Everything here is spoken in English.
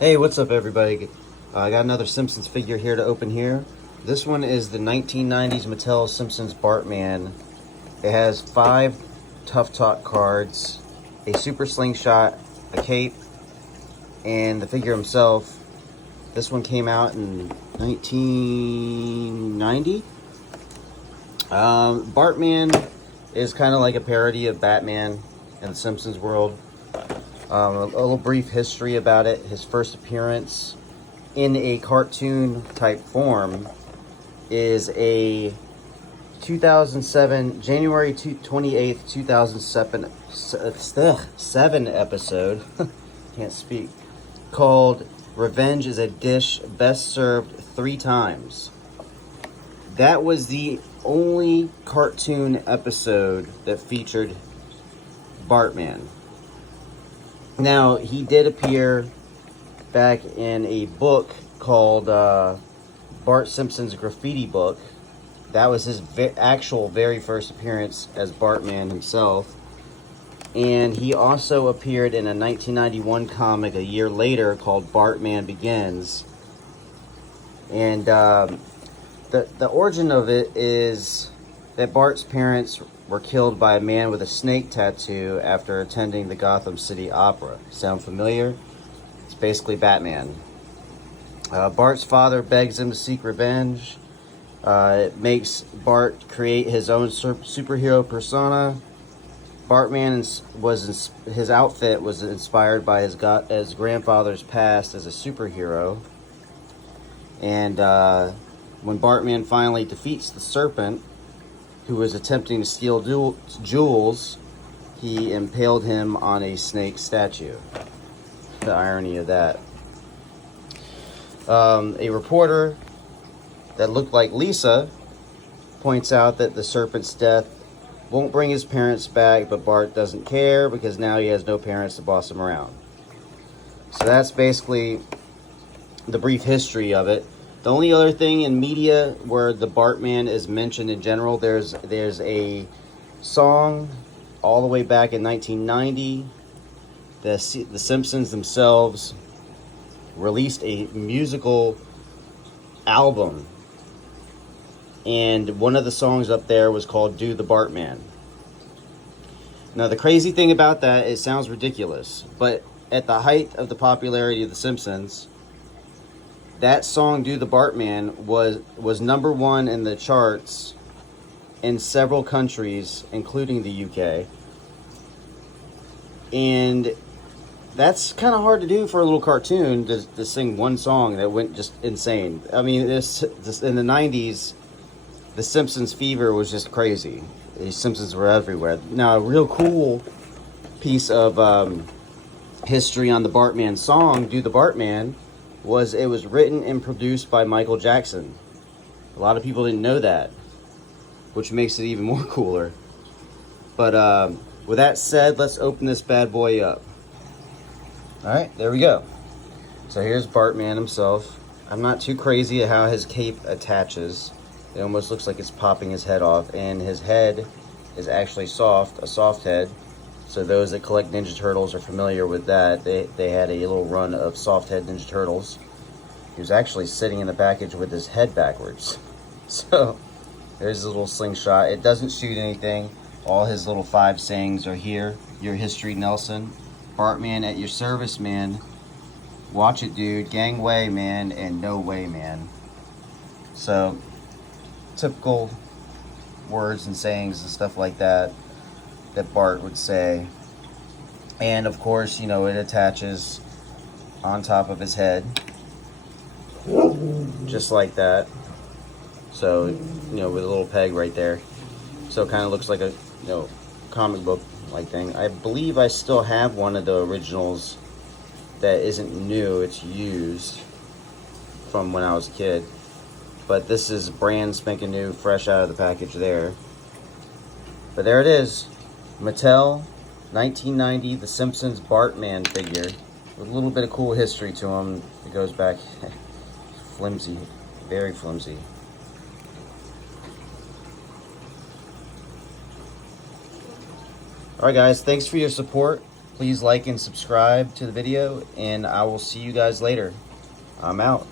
Hey, what's up, everybody? I got another Simpsons figure here to open here. This one is the 1990s Mattel Simpsons Bartman. It has 5 Tough Talk cards, a super slingshot, a cape, and the figure himself. This one came out in 1990. Bartman is kind of like a parody of Batman in the Simpsons world. A little brief history about it. His first appearance in a cartoon type form is a 2007, January 28th, 2007 episode, can't speak, called Revenge is a Dish Best Served 3 Times. That was the only cartoon episode that featured Bartman. Now, he did appear back in a book called Bart Simpson's Graffiti Book. That was his actual very first appearance as Bartman himself. And he also appeared in a 1991 comic a year later called Bartman Begins. And the origin of it is that Bart's parents were killed by a man with a snake tattoo after attending the Gotham City Opera. Sound familiar? It's basically Batman. Bart's father begs him to seek revenge. It makes Bart create his own superhero persona. Bartman his outfit was inspired by his grandfather's past as a superhero. And when Bartman finally defeats the Serpent, who was attempting to steal jewels, he impaled him on a snake statue. The irony of that. A reporter that looked like Lisa points out that the Serpent's death won't bring his parents back, but Bart doesn't care because now he has no parents to boss him around. So that's basically the brief history of it. The only other thing in media where the Bartman is mentioned in general, there's a song all the way back in 1990. The Simpsons themselves released a musical album, and one of the songs up there was called Do the Bartman. Now, the crazy thing about that, it sounds ridiculous, but at the height of the popularity of the Simpsons, that song, Do the Bartman, was number 1 in the charts in several countries, including the UK. And that's kind of hard to do for a little cartoon, to sing one song that went just insane. I mean, this in the 90s, the Simpsons fever was just crazy. The Simpsons were everywhere. Now, a real cool piece of history on the Bartman song, Do the Bartman, was it was written and produced by Michael Jackson. A lot of people didn't know that, which makes it even more cooler. But with that said, let's open this bad boy up. Alright, there we go. So here's Bartman himself. I'm not too crazy at how his cape attaches. It almost looks like it's popping his head off, and his head is actually soft, a soft head. So those that collect Ninja Turtles are familiar with that. They had a little run of soft head Ninja Turtles. He was actually sitting in the package with his head backwards. So there's his little slingshot. It doesn't shoot anything. All his little 5 sayings are here. Your history, Nelson. Bartman at your service, man. Watch it, dude. Gangway, man. And no way, man. So typical words and sayings and stuff like that Bart would say. And of course, it attaches on top of his head, just like that. So, with a little peg right there. So it kind of looks like a, comic book like thing. I believe I still have one of the originals that isn't new, it's used from when I was a kid. But this is brand spanking new, fresh out of the package there. But there it is. Mattel, 1990, The Simpsons Bartman figure. With a little bit of cool history to him. It goes back flimsy, very flimsy. Alright guys, thanks for your support. Please like and subscribe to the video, and I will see you guys later. I'm out.